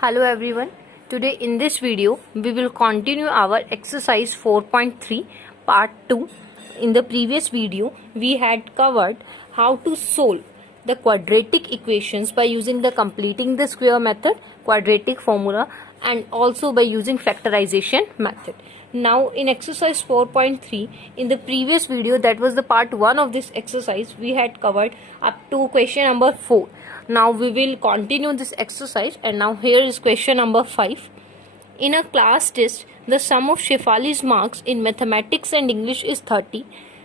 Hello everyone. Today in this video we will continue our exercise 4.3 part 2. In the previous video we had covered how to solve the quadratic equations by using the completing the square method, quadratic formula, and also by using factorization method. Now in exercise 4.3, in the previous video, that was the part 1 of this exercise, we had covered up to question number 4. Now we will continue this exercise, and now here is question number 5. In a class test, the sum of Shefali's marks in mathematics and English is 30.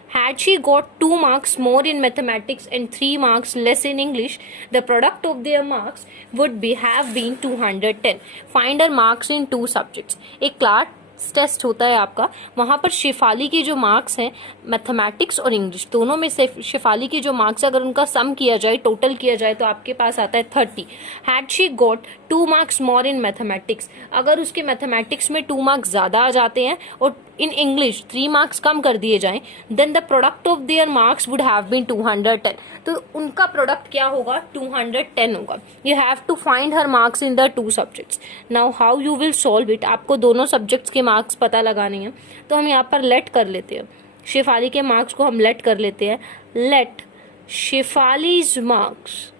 Had she got 2 marks more in mathematics and 3 marks less in English, the product of their marks would have been 210. Find her marks in 2 subjects. एक class test होता है आपका, वहां पर शेफाली के जो marks हैं mathematics और इंग्लिश दोनों में से शेफाली के जो मार्क्स अगर उनका सम किया जाए, टोटल किया जाए, तो आपके पास आता है 30. Had she got 2 marks more in mathematics, अगर उसके मैथमेटिक्स में 2 मार्क्स ज्यादा आ जाते हैं और इन इंग्लिश 3 मार्क्स कम कर दिए जाएं, then the product of their marks would have been 210. तो उनका प्रोडक्ट क्या होगा? 210 होगा. You have to find her marks in the 2 subjects. Now how you will solve it? आपको दोनों सब्जेक्ट्स के मार्क्स पता लगाने हैं, तो हम यहाँ पर लेट कर लेते हैं. शेफाली के मार्क्स को हम लेट कर लेते हैं. लेट शेफालीज मार्क्स,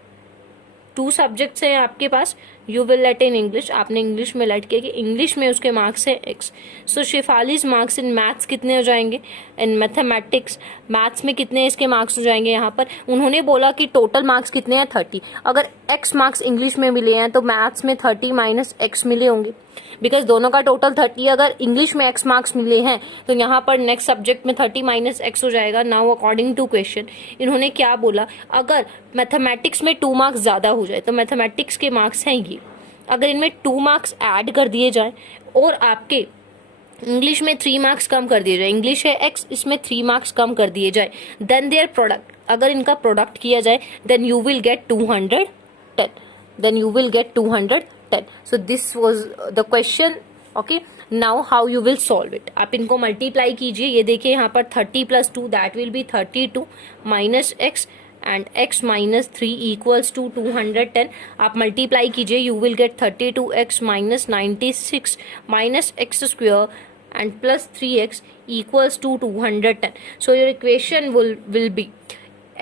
2 सब्जेक्ट्स हैं आपके पास. You will let in English, आपने इंग्लिश में लेट किया कि इंग्लिश में उसके मार्क्स है x. So Shefali's marks in maths कितने हो जाएंगे? इन मैथमेटिक्स मैथ्स में कितने इसके मार्क्स हो जाएंगे? यहाँ पर उन्होंने बोला कि टोटल मार्क्स कितने हैं? 30. अगर x मार्क्स इंग्लिश में मिले हैं तो मैथ्स में 30 माइनस x मिले होंगे, बिकॉज दोनों का टोटल 30. अगर इंग्लिश में x मार्क्स मिले हैं तो यहाँ पर नेक्स्ट सब्जेक्ट में 30 माइनस x हो जाएगा. नाउ अकॉर्डिंग टू क्वेश्चन इन्होंने क्या बोला? अगर मैथमेटिक्स में 2 मार्क्स ज्यादा हो जाए तो मैथमेटिक्स के मार्क्स हैं ये, अगर इनमें 2 मार्क्स ऐड कर दिए जाए और आपके इंग्लिश में 3 मार्क्स कम कर दिए जाए, इंग्लिश है x, इसमें 3 मार्क्स कम कर दिए जाए, देन देयर प्रोडक्ट, अगर इनका प्रोडक्ट किया जाए, then you will get 210. Then you will get 210. So this was the question. Okay, now how you will solve it? आप इनको मल्टीप्लाई कीजिए. ये देखिए यहाँ पर 30 plus 2 that will be 32 minus x and x minus 3 equals to 210. आप multiply कीजिए, you will get 32x minus 96 minus x square and plus 3x equals to 210. So your equation will be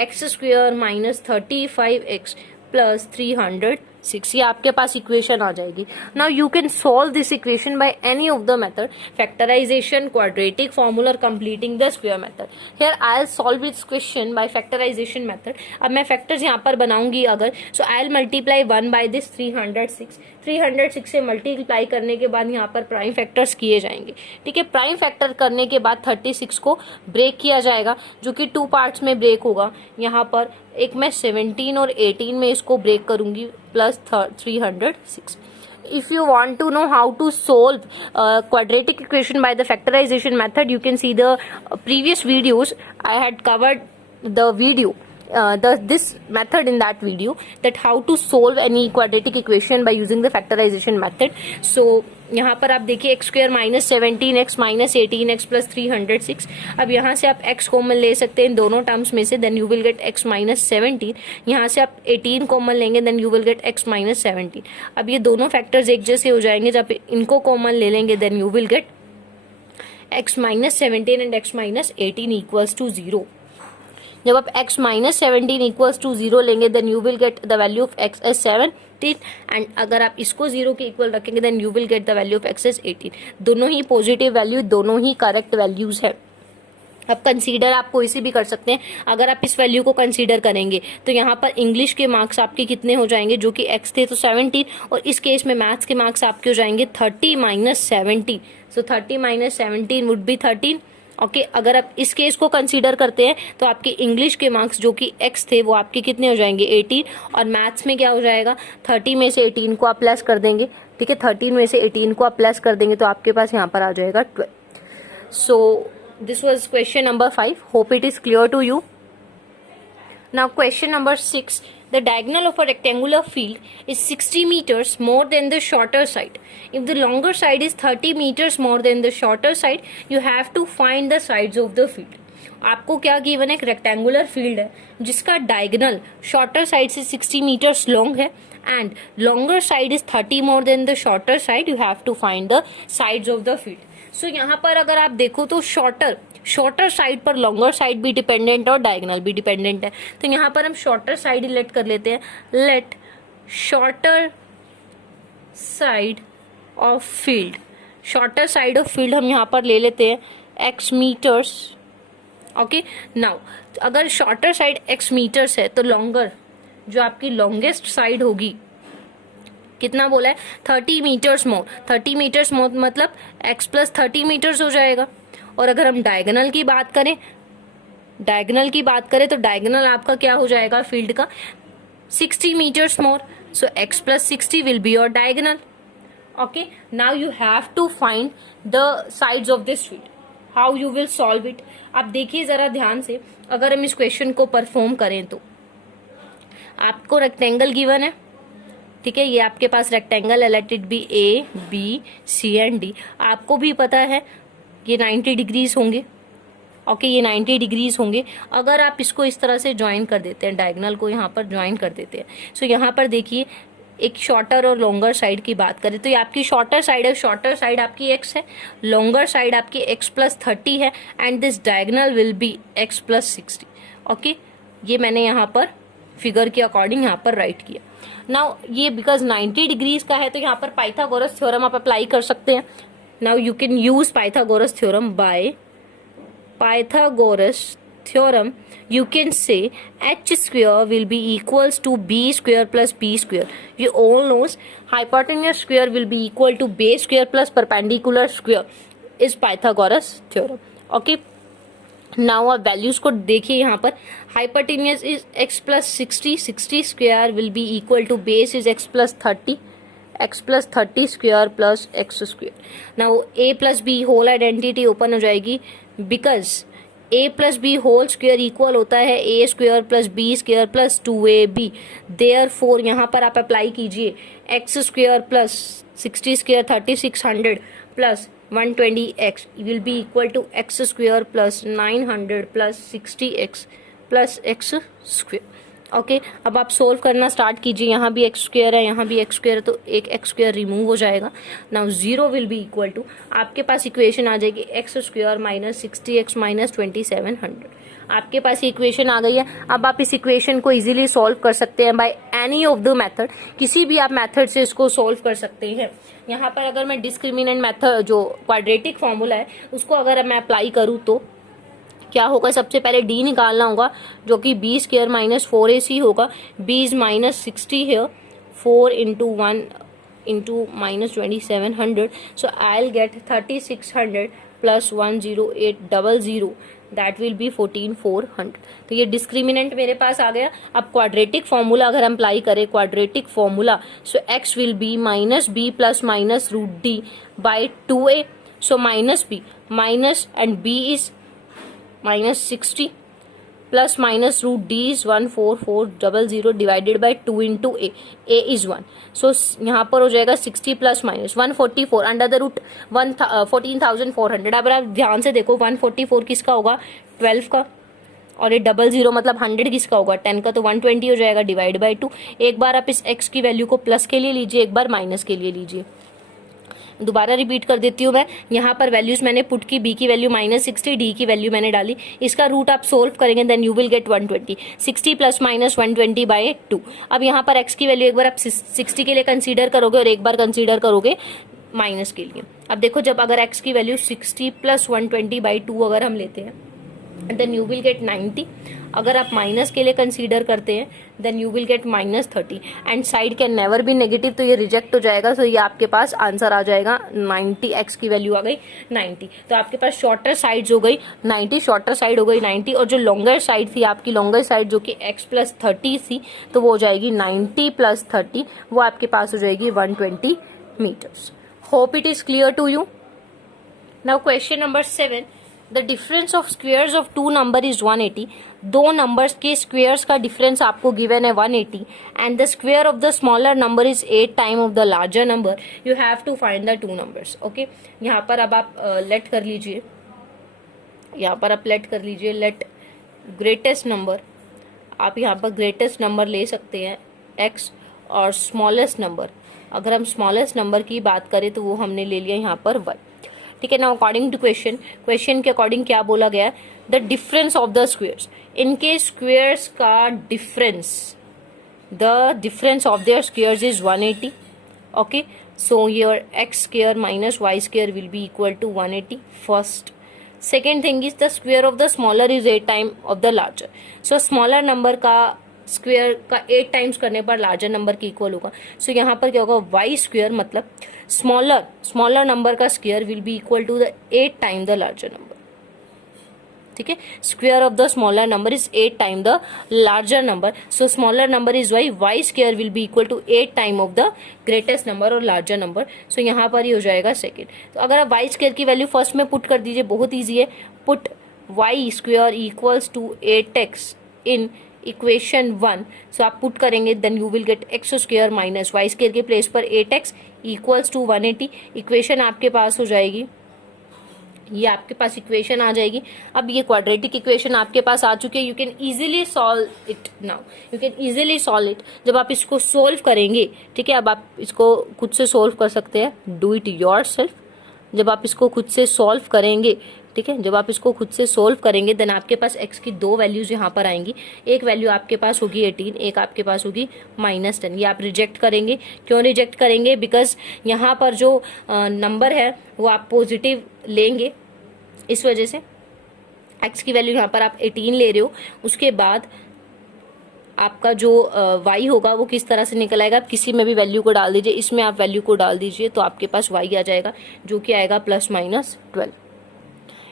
x square minus 35x plus 306. ये आपके पास equation आ जाएगी. Now you can solve this equation by any of the method, factorization, quadratic formula, completing the square method. Here I will solve this question by factorization method. अब मैं factors यहाँ पर बनाऊंगी अगर, so I will multiply 1 by this 306 से multiply करने के बाद यहाँ पर प्राइम फैक्टर्स किए जाएंगे. ठीक है, प्राइम फैक्टर करने के बाद 36 को ब्रेक किया जाएगा, जो कि 2 पार्ट्स में ब्रेक होगा. यहाँ पर एक मैं 17 और 18 में इसको ब्रेक करूंगी, plus 306. If you want to know how to solve quadratic equation by the factorization method, you can see the previous videos. I had covered the video, this method in that video, that how to solve any quadratic equation by using the factorization method. So यहाँ पर आप देखिए x square minus 17x minus 18x plus 306. अब यहाँ से आप x common ले सकते हैं इन दोनों टर्म्स में से, then you will get x minus 17. यहाँ से आप 18 कॉमन लेंगे, then you will get x minus 17. अब ये दोनों फैक्टर्स एक जैसे हो जाएंगे. जब इनको कॉमन ले लेंगे, then you will get x minus 17 and x minus 18 equals to 0. जब आप x माइनस 17 इक्वल्स टू 0 लेंगे, then you will get the value of x as 17. And अगर आप इसको 0 के इक्वल रखेंगे, then you will get the value of x as 18. दोनों ही positive value, दोनों ही करेक्ट वैल्यूज है. अब कंसीडर आप कोई सी भी कर सकते हैं. अगर आप इस वैल्यू को कंसीडर करेंगे तो यहाँ पर इंग्लिश के मार्क्स आपके कितने हो जाएंगे, जो कि x थे तो 17, और इस केस में मैथ्स के मार्क्स आपके हो जाएंगे 30 minus 17. So 30 minus 17 would be 13. Okay, अगर आप इस केस को कंसीडर करते हैं तो आपके इंग्लिश के मार्क्स जो कि x थे वो आपके कितने हो जाएंगे? 18. और मैथ्स में क्या हो जाएगा? 30 में से 18 को आप प्लस कर देंगे. ठीक है, 13 में से 18 को आप प्लस कर देंगे तो आपके पास यहाँ पर आ जाएगा 12. So this was question number 5. Hope it is clear to you. Now question number 6. The diagonal of a rectangular field is 60 meters more than the shorter side. If the longer side is 30 meters more than the shorter side, you have to find the sides of the field. आपको क्या given है, एक rectangular field है जिसका diagonal shorter side से 60 meters long है and longer side is 30 more than the shorter side. You have to find the sides of the field. So यहाँ पर अगर आप देखो तो शॉर्टर साइड पर लॉन्गर साइड भी डिपेंडेंट है और डायगोनल भी डिपेंडेंट है. तो यहाँ पर हम शॉर्टर साइड ही लेट कर लेते हैं. Let shorter side of field, shorter side of field हम यहाँ पर ले लेते हैं x मीटर्स. ओके, नाउ अगर शॉर्टर साइड x मीटर्स है तो लॉन्गर, जो आपकी लॉन्गेस्ट साइड होगी, कितना बोला है, 30 मीटर्स मोर. 30 मीटर्स मोर मतलब x प्लस 30 मीटर्स हो जाएगा. और अगर हम डायगोनल की बात करें तो डायगोनल आपका क्या हो जाएगा फील्ड का, 60 meters more. So x plus 60 will be your diagonal. Okay, now you have to find the sides of this field. How you will solve it? आप देखिए जरा ध्यान से, अगर हम इस क्वेश्चन को परफॉर्म करें तो आपको रेक्टेंगल गिवन है, ठीक है, ये आपके पास रेक्टेंगल है, let it be A B C and D. आपको भी पता है ये 90 डिग्रीज होंगे. ओके, ये 90 डिग्रीज होंगे. अगर आप इसको इस तरह से ज्वाइन कर देते हैं, डायगोनल को यहाँ पर ज्वाइन कर देते हैं, सो यहाँ पर देखिए एक शॉर्टर और लॉन्गर साइड की बात करें तो ये आपकी शॉर्टर साइड है. शॉर्टर साइड आपकी x है, लॉन्गर साइड आपकी x प्लस 30 है and this diagonal will be x plus 60. Okay, ये मैंने यहाँ पर फिगर के अकॉर्डिंग यहाँ पर राइट किया. नाउ ये बिकॉज 90 डिग्रीज का है तो यहाँ पर पाइथागोरस थ्योरम आप अप्लाई कर सकते हैं. Now you can use Pythagoras theorem. By Pythagoras theorem, you can say h square will be equals to b square plus p square. You all knows hypotenuse square will be equal to base square plus perpendicular square is Pythagoras theorem. Okay, now आप values को देखिए यहाँ पर. Hypotenuse is x plus 60, 60 square will be equal to base is x plus 30, x plus 30 square plus x square. Now a plus b whole identity open हो जाएगी because a plus B whole square equal होता है a square plus B square plus 2ab. Therefore यहाँ पर आप apply कीजिए x square plus 60 square 3600 plus 120x will be equal to x square plus 900 plus 60x plus x square. Okay, अब आप solve करना start कीजिए. यहाँ भी एक्स स्क्वेयर है, यहाँ भी एक्स स्क्वेयर है, तो एक एक्स स्क्वेयर रिमूव हो जाएगा. Now 0 will be equal to, आपके पास इक्वेशन आ जाएगी x square minus 60x minus 2700. आपके पास इक्वेशन आ गई है. अब आप इस इक्वेशन को इजीली सॉल्व कर सकते हैं bye any of the method. किसी भी आप मेथड से इसको सॉल्व कर सकते हैं. यहाँ पर अगर मैं डिस्क्रिमिनेंट मेथड, जो क्वाड्रेटिक फॉर्मूला है, उसको अगर मैं अप्लाई करूँ तो क्या होगा, सबसे पहले d निकालना होगा जो कि b स्क्वायर माइनस 4ac होगा. b इज माइनस 60 है, 4 into 1 into minus 2700. So I will get 3600 plus 10800 that will B 14400. तो ये डिस्क्रिमिनेंट मेरे पास आ गया. अब क्वाड्रेटिक फॉर्मूला अगर हम अप्लाई करें, quadratic formula, so x will be minus b plus minus root d by 2a. So minus b minus and b is minus 60 plus minus root D is 14400 divided by 2 into A is 1. So यहाँ पर हो जाएगा 60 plus minus 144 under the root 14,400. अब आप ध्यान से देखो 144 किसका होगा, 12 का, और ये 00 मतलब 100 किसका होगा, 10 का, तो 120 हो जाएगा डिवाइड बाई 2. एक बार आप इस x की वैल्यू को प्लस के लिए लीजिए, एक बार माइनस के लिए लीजिए. दोबारा रिपीट कर देती हूँ मैं. यहाँ पर वैल्यूज मैंने पुट की, b की वैल्यू माइनस 60, d की वैल्यू मैंने डाली. इसका रूट आप सोल्व करेंगे then you will get 120. 60 plus minus 120 by 2. अब यहाँ पर x की वैल्यू एक बार आप 60 के लिए कंसीडर करोगे और एक बार कंसीडर करोगे माइनस के लिए. अब देखो, जब अगर x की वैल्यू 60 प्लस 120 बाई 2 अगर हम लेते हैं देन यू विल गेट 90. अगर आप माइनस के लिए कंसीडर करते हैं then you will get minus 30 and side can never be negative, तो ये रिजेक्ट हो जाएगा. सो ये आपके पास आंसर आ जाएगा 90. एक्स की वैल्यू आ गई 90. तो आपके पास शॉर्टर साइड हो गई 90, शॉर्टर साइड हो गई 90, और जो लॉन्गर साइड थी आपकी, लॉन्गर साइड जो कि x प्लस 30 थी, तो वो हो जाएगी 90 प्लस 30, वो आपके पास हो जाएगी 120 meters. Hope it is clear to you. Now question number 7. The difference of squares of two number is 180. दो नंबर्स के स्क्वेयर्स का डिफरेंस आपको गिवन है 180 and the square of the smaller number is 8 time of the larger number. You have to find the two numbers. Okay, यहाँ पर अब आप late कर लीजिए. यहाँ पर आप लेट कर लीजिए, लेट ग्रेटेस्ट नंबर, आप यहाँ पर ग्रेटेस्ट नंबर ले सकते हैं x, और स्मॉलेस्ट नंबर, अगर हम स्मॉलेस्ट नंबर की बात करें तो वो हमने ले लिया यहाँ पर 1। ठीक है ना। अकॉर्डिंग टू क्वेश्चन के अकॉर्डिंग क्या बोला गया है, the difference of the squares, इनके स्क्वेयर्स का difference, the difference of there squares is 180। Okay, so your x square minus y square will be equal to 180 first. Second thing is the square of the smaller is 8 times of the larger. So smaller number का square का 8 times करने पर larger number के equal होगा। सो यहाँ पर क्या होगा, वाई स्क्वेयर मतलब स्मॉलर नंबर का square will be equal to the 8 time the larger number. ठीक है, square of the smaller number is 8 time the larger number, so smaller number is Y square will be equal to 8 time of the greatest number और larger number. So यहाँ पर ही हो जाएगा second. तो अगर आप वाई स्क्वेयर की वैल्यू फर्स्ट में पुट कर दीजिए, बहुत ईजी है, put Y square equals to 8x in equation 1। So आप पुट करेंगे, then you will get x square minus Y square के प्लेस पर 8x इक्वल्स टू 180। इक्वेशन आपके पास हो जाएगी, ये आपके पास इक्वेशन आ जाएगी। अब ये क्वाड्रेटिक इक्वेशन आपके पास आ चुकी है, you can easily solve it now, you can easily solve it. जब आप इसको सोल्व करेंगे, ठीक है, अब आप इसको खुद से सोल्व कर सकते हैं, डू इट योरसेल्फ। जब आप इसको खुद से सॉल्व करेंगे, ठीक है, जब आप इसको खुद से सोल्व करेंगे, देन आपके पास x की दो वैल्यूज यहाँ पर आएंगी। एक वैल्यू आपके पास होगी 18, एक आपके पास होगी -10। ये आप रिजेक्ट करेंगे। क्यों रिजेक्ट करेंगे? बिकॉज यहाँ पर जो नंबर है वो आप पॉजिटिव लेंगे, इस वजह से x की वैल्यू यहाँ पर आप 18 ले रहे हो। उसके बाद आपका जो y होगा वो किस तरह से निकल आएगा, आप किसी में भी वैल्यू को डाल दीजिए, इसमें आप वैल्यू को डाल दीजिए तो आपके पास y आ जाएगा, जो कि आएगा +-12।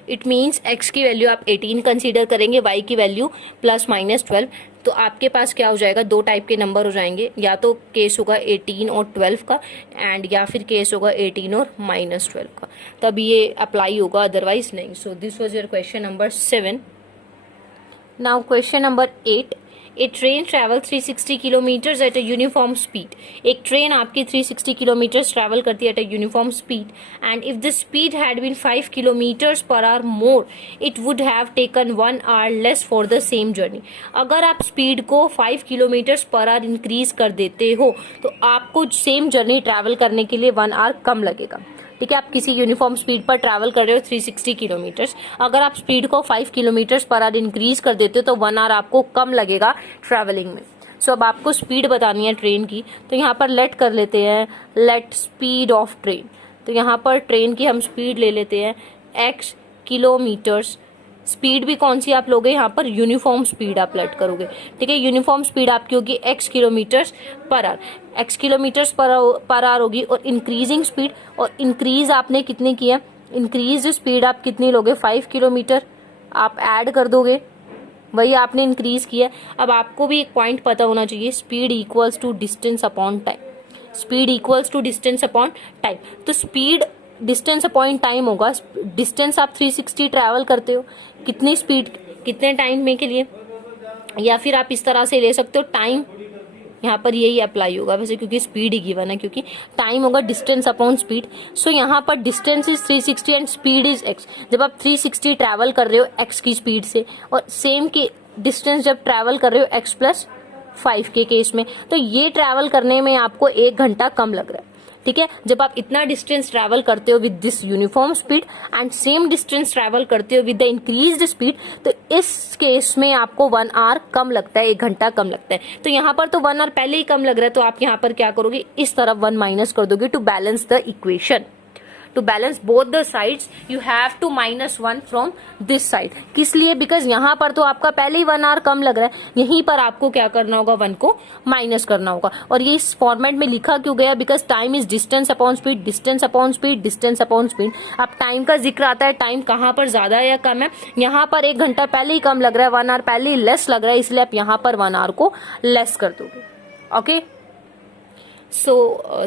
इट मीन्स x की वैल्यू आप 18 कंसीडर करेंगे, y की वैल्यू +-12। तो आपके पास क्या हो जाएगा, दो टाइप के नंबर हो जाएंगे, या तो केस होगा 18 और 12 का, एंड या फिर केस होगा 18 और -12 का, तब ये अप्लाई होगा, अदरवाइज नहीं। So this was your question number 7। Now question number 8, a train travel 360 kilometres at a uniform speed. एक ट्रेन आपकी 360 किलोमीटर्स ट्रैवल करती है at a uniform speed, and if the speed had been 5 kilometres per hour more, it would have taken 1 hour less for the same journey. अगर आप speed को 5 kilometres per our increase कर देते हो तो आपको सेम जर्नी ट्रैवल करने के लिए 1 आवर कम लगेगा। ठीक है, आप किसी यूनिफॉर्म स्पीड पर ट्रैवल कर रहे हो 360 किलोमीटर्स, अगर आप स्पीड को 5 किलोमीटर्स पर आवर इंक्रीज कर देते हो तो 1 आवर आपको कम लगेगा ट्रैवलिंग में। सो अब आपको स्पीड बतानी है ट्रेन की, तो यहाँ पर लेट कर लेते हैं, लेट स्पीड ऑफ ट्रेन। तो यहाँ पर ट्रेन की हम स्पीड ले लेते हैं x किलोमीटर्स। स्पीड भी कौन सी आप लोगे, यहाँ पर यूनिफॉर्म स्पीड आप लेट करोगे। ठीक है, यूनिफॉर्म स्पीड आपकी होगी x kilometres per our, x kilometres per our होगी। और इंक्रीजिंग स्पीड, और इंक्रीज आपने कितनी की है, इंक्रीज स्पीड आप कितनी लोगे, 5 किलोमीटर आप ऐड कर दोगे, वही आपने इंक्रीज किया। अब आपको भी एक पॉइंट पता होना चाहिए, speed equals to distance upon time. Speed equals to distance upon time, तो स्पीड डिस्टेंस अपॉन टाइम होगा। डिस्टेंस आप 360 ट्रैवल करते हो, कितनी स्पीड कितने टाइम में के लिए, या फिर आप इस तरह से ले सकते हो टाइम, यहाँ पर यही अप्लाई होगा वैसे, क्योंकि स्पीड ही गिवन है, क्योंकि टाइम होगा डिस्टेंस अपॉन स्पीड। सो यहाँ पर distance is 360 and speed is x। जब आप 360 ट्रैवल कर रहे हो x की स्पीड से, और सेम के डिस्टेंस जब ट्रैवल कर रहे हो x+5 के केस में, तो ये ट्रैवल करने में आपको 1 घंटा कम लग रहा है। ठीक है, जब आप इतना डिस्टेंस ट्रैवल करते हो with this uniform speed and same distance travel करते हो विद द इंक्रीज्ड स्पीड, तो इस केस में आपको 1 आवर कम लगता है, 1 घंटा कम लगता है। तो यहाँ पर तो 1 आवर पहले ही कम लग रहा है, तो आप यहाँ पर क्या करोगे, इस तरफ 1 माइनस कर दोगे to balance the equation. To balance both the sides you have to -1 from this side. किस लिए? बिकॉज यहाँ पर तो आपका पहले ही 1 आवर कम लग रहा है, यहीं पर आपको क्या करना होगा, 1 को माइनस करना होगा। और ये इस फॉर्मेट में लिखा क्यों गया, because time is distance upon speed, distance upon speed, distance upon speed. अब टाइम का जिक्र आता है, टाइम कहाँ पर ज्यादा है या कम है, यहाँ पर 1 घंटा पहले ही कम लग रहा है, 1 आवर पहले ही लेस लग रहा है, इसलिए आप यहाँ पर 1 आवर को लेस कर दोगे। Okay, so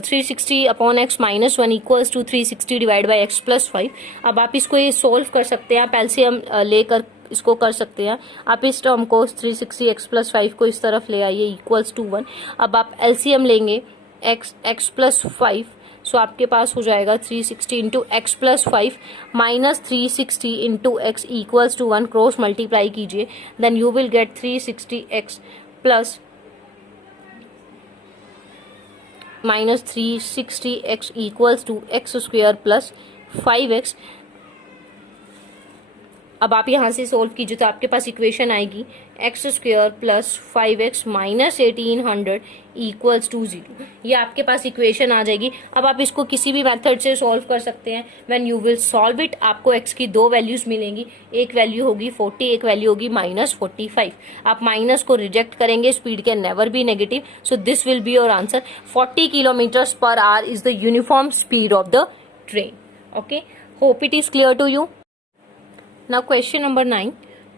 360 upon x -1 equals to 360 divide by x+5। अब आप इसको ये सोल्व कर सकते हैं, आप एलसीएम लेकर इसको कर सकते हैं। आप इस टर्म को 360 x+5 को इस तरफ ले आइए, इक्वल्स टू 1। अब आप एलसीएम लेंगे x+5, सो आपके पास हो जाएगा 360 into x plus 5 minus 360 into x equals to 1, cross multiply कीजिए, then you will get 360 x plus minus 360 x equals to x square plus 5x। अब आप यहाँ से सोल्व कीजिए तो आपके पास इक्वेशन आएगी x square plus 5x minus 1800 equals to 0। ये आपके पास इक्वेशन आ जाएगी। अब आप इसको किसी भी मेथड से सॉल्व कर सकते हैं। When you will solve it, आपको x की दो वैल्यूज मिलेंगी, एक वैल्यू होगी 40, एक वैल्यू होगी माइनस 45। आप माइनस को रिजेक्ट करेंगे, speed can never be negative, so this will be your answer. 40 kilometres per hour is the uniform speed of the train. Okay, hope it is clear to you. Now question number 9.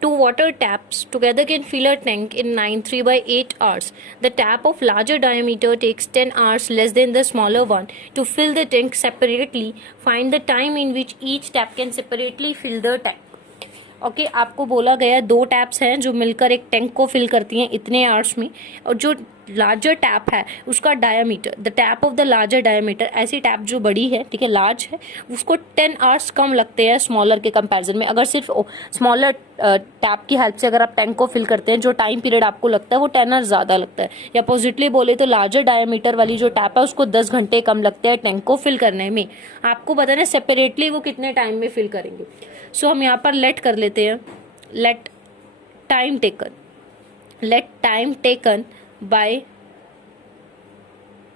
Two water taps together can fill a tank in 9 3/8 hours. The tap of larger diameter takes 10 hours less than the smaller one to fill the tank separately. Find the time in which each tap can separately fill the tank. Okay, आपको बोला गया दो taps हैं जो मिलकर एक tank को fill करती हैं इतने आवर्स में, और जो लार्जर टैप है उसका diameter, the tap of the larger diameter, ऐसी टैप जो बड़ी है, ठीक है, लार्ज है, उसको 10 आवर्स कम लगते हैं स्मॉलर के कंपैरिजन में। अगर सिर्फ स्मॉलर टैप की हेल्प से अगर आप टैंक को फिल करते हैं, जो टाइम पीरियड आपको लगता है वो 10 आवर्स ज़्यादा लगता है। या पॉजिटिवली बोले तो लार्जर डायमीटर वाली जो टैप है उसको 10 घंटे कम लगते हैं टैंक को फिल करने में। आपको पता है सेपरेटली वो कितने टाइम में फिल करेंगे। सो हम यहाँ पर लेट कर लेते हैं, let time taken by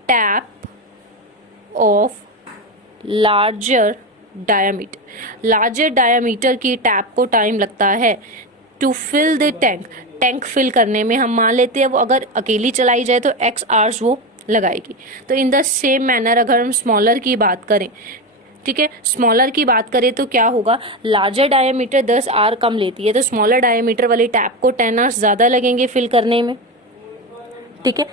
tap of larger diameter की टैप को टाइम लगता है to fill the tank fill करने में। हम मान लेते हैं वो अगर अकेली चलाई जाए तो x आवर्स वो लगाएगी। तो इन द सेम मैनर अगर हम स्मॉलर की बात करें, ठीक है, स्मॉलर की बात करें तो क्या होगा, लार्जर डायमीटर 10 आवर कम लेती है तो स्मॉलर डायमीटर वाली टैप को 10 आवर्स ज्यादा लगेंगे फिल करने में, ठीक है,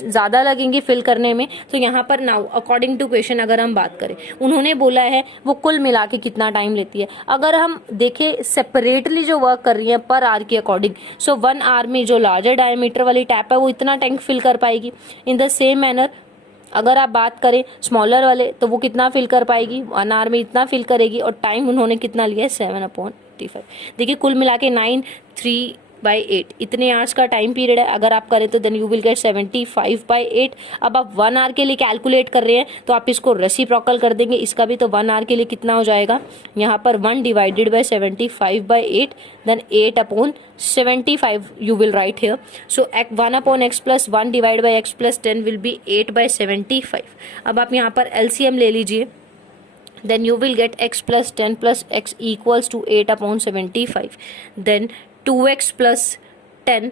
ज्यादा लगेंगे फिल करने में। तो यहाँ पर नाउ अकॉर्डिंग टू क्वेश्चन अगर हम बात करें, उन्होंने बोला है वो कुल मिला के कितना टाइम लेती है। अगर हम देखें सेपरेटली जो वर्क कर रही है पर आवर के अकॉर्डिंग, सो 1 आवर में जो लार्जर डायमीटर वाली टैप है वो इतना टैंक फिल कर पाएगी। इन द सेम मैनर अगर आप बात करें स्मॉलर वाले तो वो कितना फिल कर पाएगी, 1 आवर में इतना फिल करेगी, और टाइम उन्होंने कितना लिया है 7/35। देखिए कुल मिला के 9 3/8 इतने आवर्स का टाइम पीरियड है। अगर आप करें तो देन यू विल गेट 75/8। अब आप 1 आवर के लिए कैलकुलेट कर रहे हैं तो आप इसको रेसिप्रोकल कर देंगे, इसका भी तो 1 आवर के लिए कितना हो जाएगा, यहाँ पर 1 divided by 75/8 then 8/75 you will write here. So 1/x plus 1 divided by x plus 10 will be 8/75. अब आप यहाँ पर LCM ले लीजिए, then you will get x plus 10 plus x equals to 8/75. Then 2x plus 10,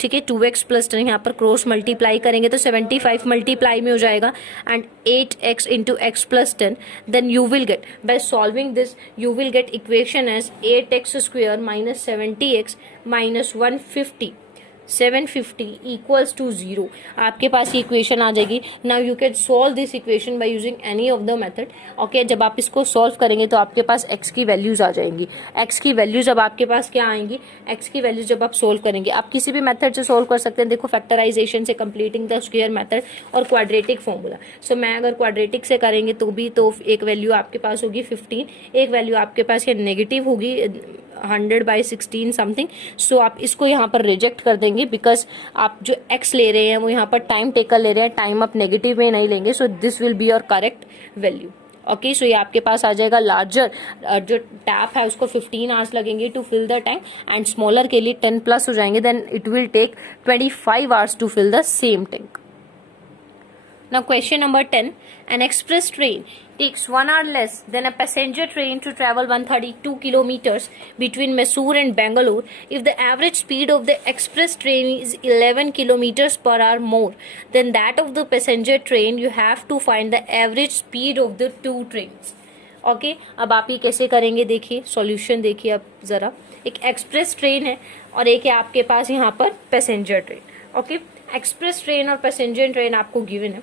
ठीक है, 2x प्लस 10 यहाँ पर क्रॉस मल्टीप्लाई करेंगे तो 75 मल्टीप्लाई में हो जाएगा, and 8x into x plus 10। Then you will get by solving this you will get equation as 8x square minus 70x minus 750 equals to 0। आपके पास ये इक्वेशन आ जाएगी। Now you can solve this equation by using any of the method. Okay, जब आप इसको solve करेंगे तो आपके पास x की वैल्यूज आ जाएंगी। x की वैल्यूज अब आपके पास क्या आएंगी, x की वैल्यूज जब आप सोल्व करेंगे, आप किसी भी मेथड से सोल्व कर सकते हैं। देखो फैक्टराइजेशन से, कंप्लीटिंग द स्क्वायर मेथड और क्वाड्रेटिक फॉर्मूला। सो मैं अगर क्वाड्रेटिक से करेंगे तो भी तो एक वैल्यू आपके पास होगी 15, एक वैल्यू आपके पास ये नेगेटिव होगी 100/16 समथिंग। सो आप इसको यहाँ पर रिजेक्ट कर देंगे बिकॉज आप जो x ले रहे हैं वो यहाँ पर टाइम टेकर ले रहे हैं, टाइम आप नेगेटिव में नहीं लेंगे। So this will be your correct value. Okay, so ये आपके पास आ जाएगा लार्जर जो टैप है उसको 15 आवर्स लगेंगे to fill the tank, and smaller के लिए 10 प्लस हो जाएंगे, then it will take 25 hours to fill the same tank. Now question number 10. An express train takes 1 hour less than a passenger train to travel 132 kilometers between Mysore and Bangalore if the average speed of the express train is 11 kilometers per hour more than that of the passenger train. You have to find the average speed of the two trains. Okay, अब आप ये कैसे करेंगे, देखिए solution देखिए आप जरा। एक एक्सप्रेस ट्रेन है और एक है आपके पास यहाँ पर passenger train. Okay, express train और पैसेंजर ट्रेन आपको गिवन है।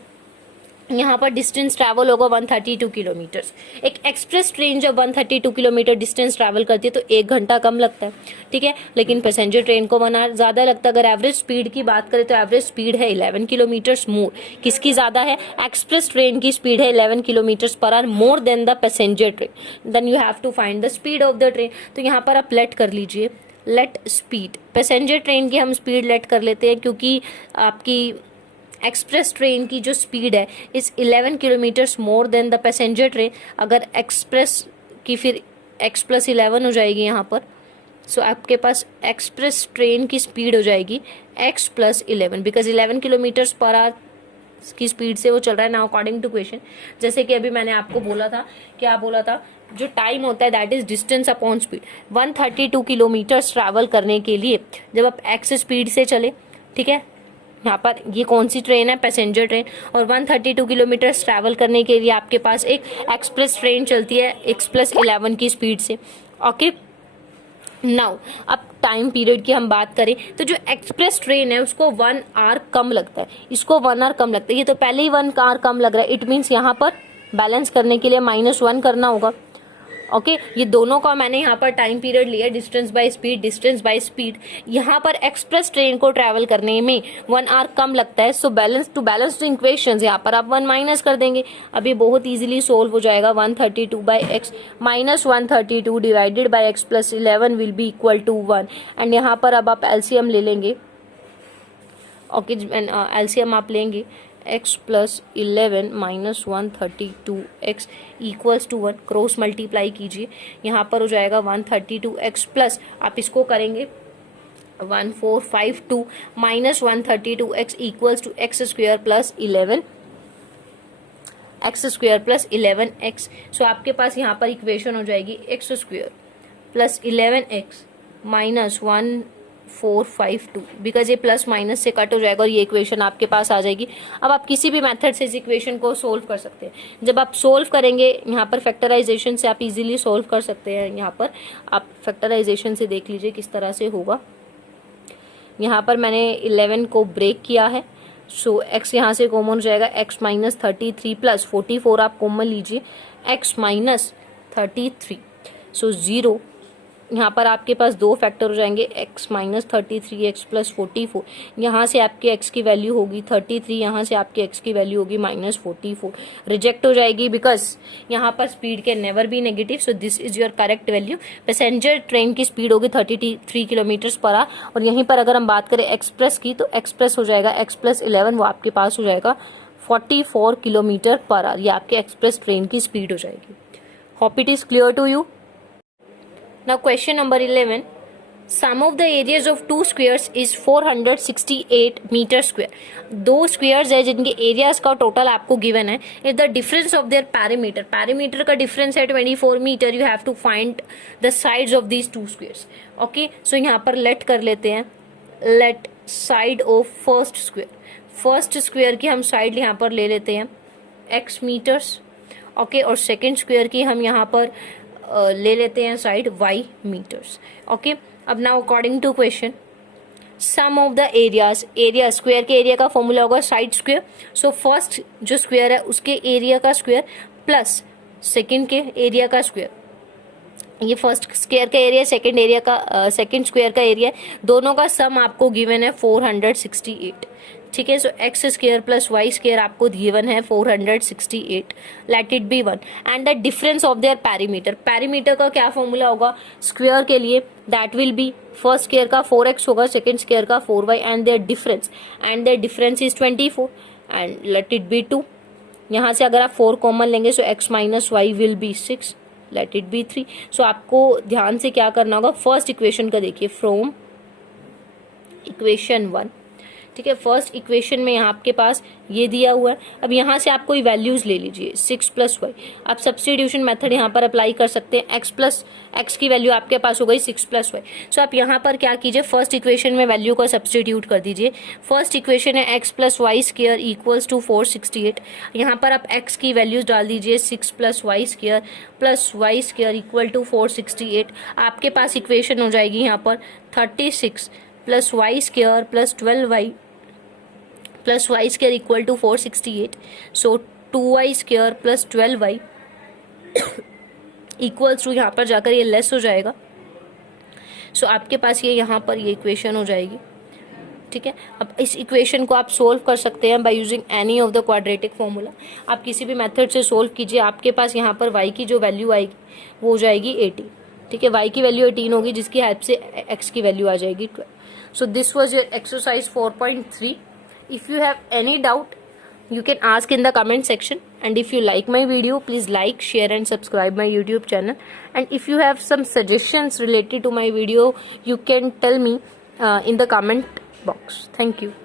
यहाँ पर डिस्टेंस ट्रैवल होगा 132 किलोमीटर्स। एक एक्सप्रेस ट्रेन जब 132 किलोमीटर डिस्टेंस ट्रैवल करती है तो 1 घंटा कम लगता है, ठीक है, लेकिन पैसेंजर ट्रेन को 1 आवर ज़्यादा लगता है। अगर एवरेज स्पीड की बात करें तो एवरेज स्पीड है 11 किलोमीटर्स मोर। किसकी ज़्यादा है? एक्सप्रेस ट्रेन की स्पीड है 11 kilometres per hour more than the passenger train. Then you have to find the speed of the train. तो यहाँ पर आप लेट कर लीजिए, लेट स्पीड। पैसेंजर ट्रेन की हम स्पीड लेट कर लेते हैं क्योंकि आपकी एक्सप्रेस ट्रेन की जो स्पीड है इस 11 kilometres more than the passenger train. अगर एक्सप्रेस की फिर x+11 हो जाएगी यहाँ पर, सो आपके पास एक्सप्रेस ट्रेन की स्पीड हो जाएगी x+11 because 11 kilometres per our की स्पीड से वो चल रहा है। नाउ अकॉर्डिंग टू क्वेश्चन, जैसे कि अभी मैंने आपको बोला था, क्या बोला था, जो टाइम होता है that is distance upon speed. 132 kilometres travel करने के लिए जब आप x स्पीड से चले, ठीक है, यहाँ पर ये कौन सी ट्रेन है? Passenger train. और 132 किलोमीटर ट्रैवल करने के लिए आपके पास एक एक्सप्रेस ट्रेन चलती है x+11 की स्पीड से। ओके, नाउ अब टाइम पीरियड की हम बात करें तो जो एक्सप्रेस ट्रेन है उसको 1 आवर कम लगता है, इसको 1 आवर कम लगता है। ये तो पहले ही 1 आवर कम लग रहा है, इट मीन्स यहाँ पर बैलेंस करने के लिए -1 करना होगा। ओके, ये दोनों का मैंने यहाँ पर टाइम पीरियड लिया, distance by speed, distance by speed. यहाँ पर एक्सप्रेस ट्रेन को ट्रैवल करने में 1 आवर कम लगता है, so balance to balance the equations यहाँ पर आप 1 माइनस कर देंगे। अब ये बहुत इजीली सोल्व हो जाएगा। 132/x -132 divided by x+11 will be equal to 1। And यहाँ पर अब आप एलसीएम ले लेंगे। ओके, एलसीएम आप लेंगे x+11 -132x equals to 1। Cross multiply कीजिए, यहाँ पर हो जाएगा 132x प्लस, आप इसको करेंगे 1452 -132x equals to x² plus 11 x² plus 11x। So आपके पास यहाँ पर इक्वेशन हो जाएगी x² प्लस 11x -1452 बिकॉज ये प्लस माइनस से कट हो जाएगा और ये इक्वेशन आपके पास आ जाएगी। अब आप किसी भी मेथड से इस इक्वेशन को सोल्व कर सकते हैं। जब आप सोल्व करेंगे यहाँ पर फैक्टराइजेशन से आप इजीली सोल्व कर सकते हैं। यहाँ पर आप फैक्टराइजेशन से देख लीजिए किस तरह से होगा। यहाँ पर मैंने 11 को ब्रेक किया है, सो x यहाँ से कॉमन हो जाएगा, x -33 प्लस 44 आप कॉमन लीजिए, x -33 सो 0। यहाँ पर आपके पास 2 फैक्टर हो जाएंगे, x -33 x प्लस 44। यहाँ से आपके x की वैल्यू होगी 33, यहाँ से आपके x की वैल्यू होगी -44। रिजेक्ट हो जाएगी बिकॉज यहाँ पर speed can never be negative, so this is your correct value. Passenger train की स्पीड होगी 33 किलोमीटर्स पर आवर। और यहीं पर अगर हम बात करें एक्सप्रेस की तो एक्सप्रेस हो जाएगा x+11, वो आपके पास हो जाएगा 44 किलोमीटर पर आवर। ये आपके एक्सप्रेस ट्रेन की स्पीड हो जाएगी। Hope it is clear to you. Now question number 11. Sum of the areas of two squares is 468 meter square. 2 squares है जिनके एरियाज का टोटल आपको गिवन है। If the difference of their perimeter, perimeter का difference है 24 metre, you have to find the sides of these two squares. Okay, so यहाँ पर late कर लेते हैं, let side of first square. First square की हम साइड यहाँ पर ले लेते हैं x मीटर्स। ओके, और सेकेंड स्क्वायर की हम यहाँ पर ले लेते हैं साइड y मीटर्स। ओके, अब now according to question, sum of the areas, area square के एरिया का फॉर्मूला होगा साइड स्क्वायर। सो फर्स्ट जो स्क्वायर है उसके एरिया का स्क्वायर प्लस सेकंड के एरिया का स्क्वायर। ये फर्स्ट स्क्वायर का एरिया, सेकंड एरिया का सेकंड स्क्वायर का एरिया, दोनों का सम आपको गिवन है 468। ठीक है, so x square plus y square आपको गिवन है 468। Let it be 1 and the difference of their perimeter. Perimeter का क्या फॉर्मूला होगा स्क्वायर के लिए? That will be first square का 4x होगा, सेकंड स्क्वायर का 4y and their difference is 24 and let it be 2। यहाँ से अगर आप 4 कॉमन लेंगे so x minus y will be 6, let it be 3। So आपको ध्यान से क्या करना होगा, फर्स्ट इक्वेशन का देखिए, फ्रॉम इक्वेशन 1। ठीक है, फर्स्ट इक्वेशन में यहाँ आपके पास ये दिया हुआ है। अब यहाँ से आप कोई वैल्यूज ले लीजिए, 6 + y। आप सब्स्टिट्यूशन मेथड यहाँ पर अप्लाई कर सकते हैं। x की वैल्यू आपके पास हो गई 6 + y। सो आप यहाँ पर क्या कीजिए, फर्स्ट इक्वेशन में वैल्यू को सब्स्टिट्यूट कर दीजिए। फर्स्ट इक्वेशन है x + y square equals to 468। यहाँ पर आप x की वैल्यूज डाल दीजिए, 6 + y square plus y square equal to 468। आपके पास इक्वेशन हो जाएगी यहाँ पर 36 + y square plus 12y plus y square equal to 468। So 2y² plus 12y equals to, यहाँ पर जाकर ये लेस हो जाएगा। सो आपके पास ये यहाँ पर ये इक्वेशन हो जाएगी। ठीक है, अब इस इक्वेशन को आप सोल्व कर सकते हैं bye using any of the quadratic formula. आप किसी भी मेथड से सोल्व कीजिए, आपके पास यहाँ पर y की जो वैल्यू आएगी वो हो जाएगी 18। ठीक है, y की वैल्यू 18 होगी, जिसकी हेल्प से x की वैल्यू आ जाएगी 12। So this was your exercise 4.3। If you have any doubt you can ask in the comment section, and if you like my video, please like, share and subscribe my YouTube channel. And if you have some suggestions related to my video, you can tell me in the comment box. Thank you.